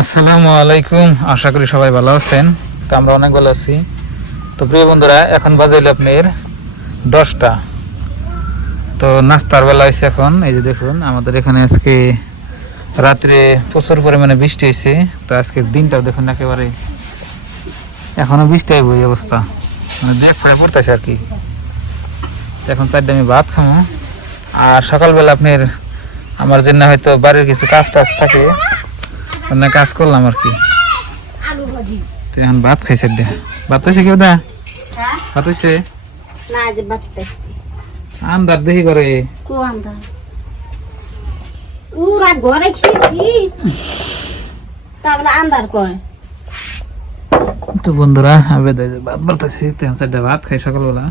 আসসালামু আলাইকুম, আশা করি সবাই ভালো আছেন। তো আমরা অনেক ভালো আছি। তো প্রিয় বন্ধুরা, এখন বাজাইল আপনার 10টা। তো নাস্তার বেলা হয়েছে এখন। এই যে দেখুন, আমাদের এখানে আজকে রাত্রে প্রচুর পরিমাণে বৃষ্টি হয়েছে। তো আজকের দিনটাও দেখুন একেবারে এখনো বৃষ্টি আইব এই অবস্থা, মানে দেখ ফেলে পড়তেছে আর কি। তো এখন 4টায় আমি ভাত খাবো। আর সকালবেলা আপনার আমার জন্য হয়তো বাড়ির কিছু কাজ টাজ থাকে, অন্য কাজ করলাম আর কি। তুই এখন ভাত খাইছে, ভাত হয়েছে কেউ দা? ভাত হয়েছে? আন্দার দেখি করে তো বন্ধুরা, আমি ভাত বাড়তেছি। ভাত খাই সকালবেলা।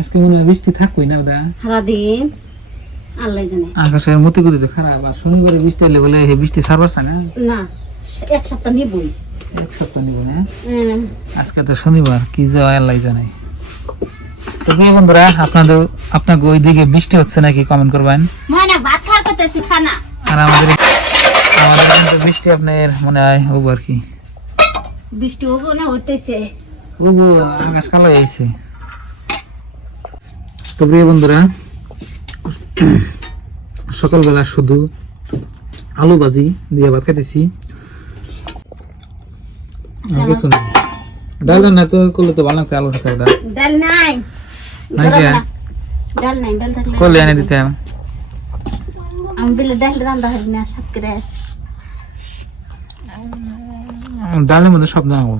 আজকে মনে হয় বৃষ্টি থাকবই না ওটা সারাদিন, আল্লাহ জানে। আকাশের মতি গতি তো খারাপ। আর শনিবারে বৃষ্টি হলে বলে বৃষ্টি ছাড়বার চায় না। না, এক সপ্তাহ নিবই। এক সপ্তাহ নিব না। আজকে তো শনিবার, কি যে আল্লাহ জানে। তো প্রিয় বন্ধুরা, আপনাকে ওইদিকে বৃষ্টি হচ্ছে নাকি কমেন্ট করবেন। ভাত খাওয়ার করতেছি খানা। আর আমাদের কিন্তু বৃষ্টি আপনার মনে হয় হবো আর কি। বৃষ্টি হবো না হইতেছে। হবো, আকাশ কালো হয়েছে। তো প্রিয় বন্ধুরা, সকালবেলা শুধু আলু ভাজি দিয়ে ভাত খাইতেছি। কিছু না, ডাল না তো করলে তো ভালো লাগতো। আলু খেতে ডাল নাই, ডাল নাই। ডাল থাকলে করলে এনে দিতাম। আমি বলে ডাল রান্না হবে না সাত করে। ডালের মধ্যে সব দাও,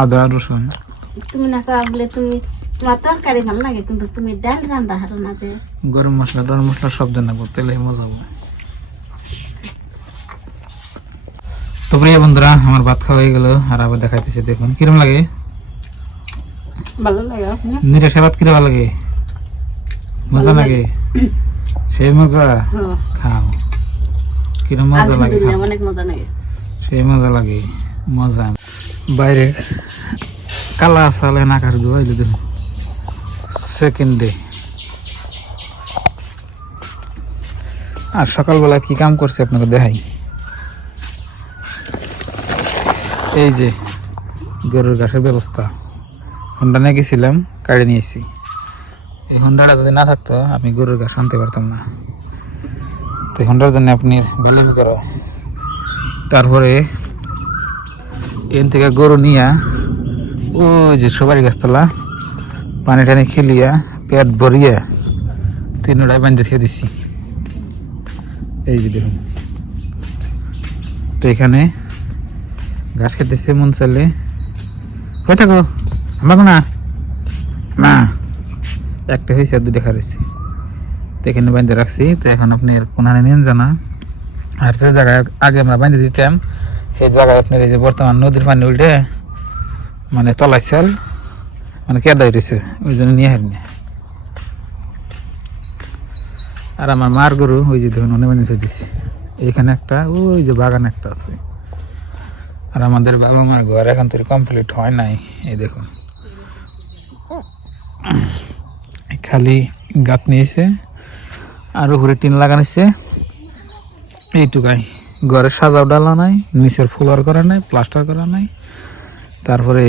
আদা রসুন। তুমি না খাওয়া বলে তোমার তরকারি ভালো লাগে, কিন্তু তুমি ডাল রান্না হারো না যে। গরম মশলা সব দেন, তেলে মজা হবে। তো প্রিয় বন্ধুরা, আমার ভাত খাওয়া হয়ে গেল। আর আবার দেখাইতেছে, দেখুন কিরম লাগে। ভালো লাগে নিরাশা ভাত কিরম লাগে? মজা লাগে, সেই মজা। খাও, কিরম মজা লাগে। অনেক মজা লাগে, সেই মজা লাগে, মজা। বাইরে কালা সালে না কার ধোয়াইলে দিন সেকেন্ডে। আর সকালবেলা কি কাম করছে আপনাকে দেখাই। এই যে গরুর ঘাসের ব্যবস্থা, হোন্ডা নিয়ে গেছিলাম, কাড়ে নিয়েছি। এই হোন্ডাটা যদি না থাকতো আমি গরুর ঘাস আনতে পারতাম না। তো হোন্ডার জন্য আপনি ভ্যালিফি করো। তারপরে এন থেকে গরু নিয়া ওই যে সবারই গাছতলা পানি টানি খেলিয়া পেট ভরিয়া 3টায় বান্ধে খেয়ে দিচ্ছি। এই যে দেখুন, তো এখানে ঘাস খেতেছে মন চাইলে। হয়ে থাকো আমাকে না না, একটা হয়েছে আর 2টা খারাইছি। তো এখানে বান্ধে রাখছি। তো এখন আপনি কোনখানে নেন জানা। আর যে জায়গায় আগে আমরা বান্ধে দিতাম, সেই জায়গায় আপনার এই যে বর্তমান নদীর পানি উল্টে মানে তলায় চাল মানে কেদা হইতেছে, ওই জন্য নিয়ে হারিনি। আর আমার মার গরু ওই যে দেখুন অনেক বানিয়ে দিচ্ছি। এইখানে একটা, ওই যে বাগান একটা আছে। আর আমাদের বাবা মার ঘর এখন তো কমপ্লিট হয় নাই। এই দেখুন খালি গাত নিয়েছে আর উপরে টিন লাগানিছে, এইটুকাই। ঘরের সাজাও ডালা নাই, নিচের ফ্লোর করা নাই, প্লাস্টার করা নাই। তারপরে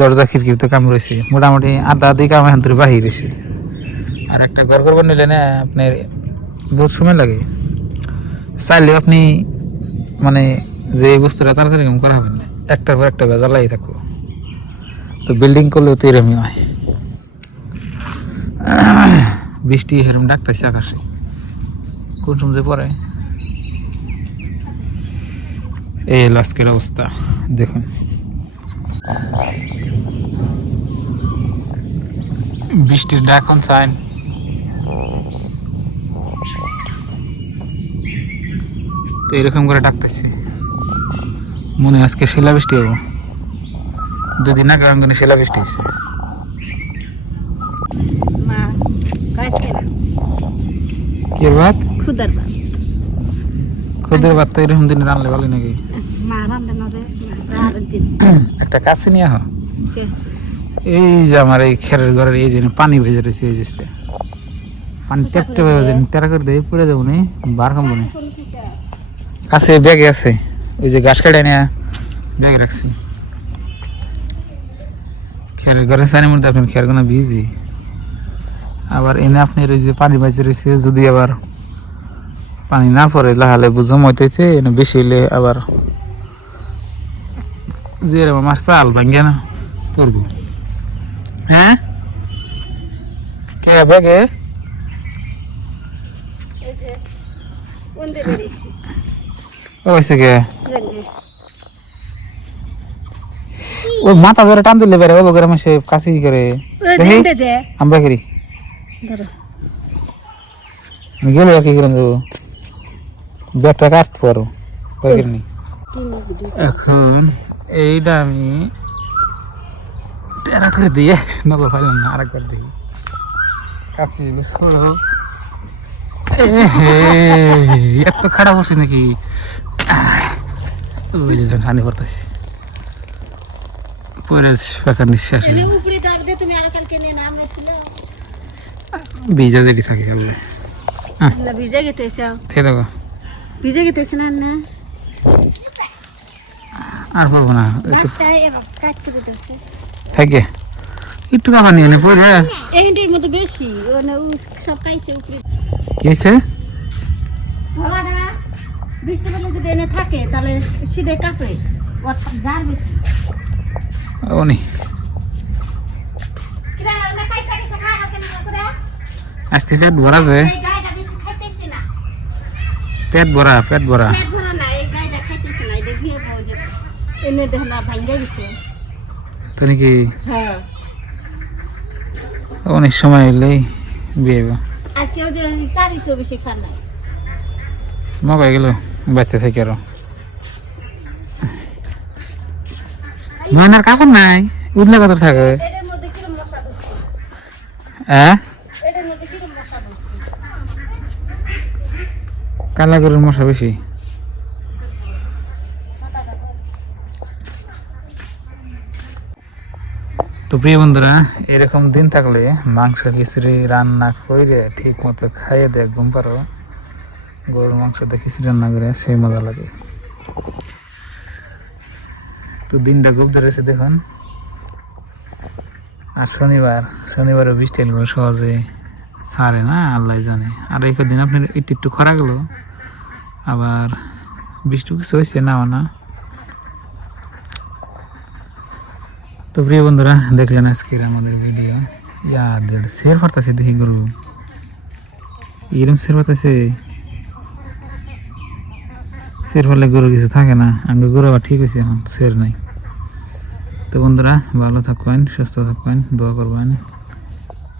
দরজা খিড়কির তো কাম রয়েছে, মোটামুটি আধা আধি কাম এখন থেকে বাহির রয়েছে। আর একটা ঘর করবার নিলে না আপনার বহুত সময় লাগে। চাইলে আপনি মানে যে বস্তুটা তাড়াতাড়ি কাম করা হবে না, একটার পর একটা বেজা লাগিয়ে থাকবো। তো বিল্ডিং করলেও তো এরমই হয়। বৃষ্টি এরম ডাকতেছে আকাশে, কোন সময় পরে। এই আজকের অবস্থা দেখুন। বৃষ্টির এখন সাইন। তো এরকম করে ডাকতেছে, মনে আজকে শিলা বৃষ্টি হবো। 2 দিন আগে আমি শিলা বৃষ্টি হয়েছে। কি ভাত? খুদার ভাত। খুদের ভাত তো এরকম দিনে রানলে ভালো নাকি? একটা কাছে নিয়ে আহ। এই যে আমার এই খেরের ঘরের এই যে পানি ভেজে রয়েছে, এই যে পানি টেপটে টেরা করে দিয়ে পড়ে যাবো নি, বার কমবো নি। কাছে ব্যাগে আছে, ওই যে ঘাস কেটে নিয়ে ব্যাগে রাখছি। খেয়ার ঘরে সানি মধ্যে আপনার খেয়ার কোনো ভিজি, আবার এনে আপনার ওই যে পানি বাঁচে রয়েছে, যদি আবার পানি না পড়ে লাহালে বুঝম হইতেছে, এনে বেশি হইলে আবার যে আমার চাল ভাঙ্গে না পড়বো। হ্যাঁ কে ব্যাগে ওইসে কে ওই মাথা ধরে টান দিলে বেড়ে ও বগের মাসে কাশি করে আমরা করি গেলে কি করে দেবো ব্যাগটা কাটতে পারো নি। এখন এইটা আমি টেরা করে দিয়ে নগর ফাইলাম না, আরেকবার দেখি কাছে ছোড়ো। এত খারাপ হচ্ছে নাকি, ওই যে হানি পড়তেছি পরে ফাঁকার নিঃশ্বাস ভিজা যেটি থাকে ভিজে গেতেছ দেখো ভিজে গেতেছ না আর পড়বো না থাকে থাকে একটু কাপড় নিয়ে নে পরে এর মধ্যে বেশি সব খাইছে উপরে কি হয়েছে বৃষ্টি পেলে যদি এনে থাকে তাহলে সিধে কাঁপে যার বেশি ওনি আজকে পেট ভরা যে পেট ভরা পেট ভরা তো নাকি অনেক সময় হইলেই বিয়ে আজকে ওই যে চারি তো বেশি খান নাই মগাই গেল বাচ্চা থেকে আরো মানার কাপড় নাই উদলা কত থাকে এটার মধ্যে কিরম মশা ধরছে হ্যাঁ এটার মধ্যে কিরম মশা ধরছে কালা গরুর মশা বেশি। তো প্রিয় বন্ধুরা, এরকম দিন থাকলে মাংস খিচুড়ি রান্না করে ঠিক মতো খাইয়ে দেয় ঘুম পারো, গরুর মাংস দিয়ে খিচুড়ি রান্না করে সেই মজা লাগে। তো দিনটা খুব ধরেছে দেখুন, আর শনিবারও বৃষ্টি এলো সহজে ছাড়ে না, আল্লাহ জানে। আর এই দিন আপনার একটু খরা গেল, আবার বৃষ্টি কিছু হয়েছে না। তো প্রিয় বন্ধুরা, দেখলেন আজকের আমাদের ভিডিও। শের পারতেছে দেখি গরু এরকম শের পারতেছে, শের ফলে গরু কিছু থাকে না, আমি গরু আবার ঠিক হয়েছে, এখন শের নাই। তো বন্ধুরা, ভালো থাকবেন, সুস্থ থাকবেন, দোয়া করবেন,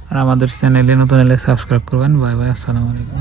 আর আমাদের চ্যানেলে নতুন এলে সাবস্ক্রাইব করবেন। বাই বাই, আসসালামু আলাইকুম।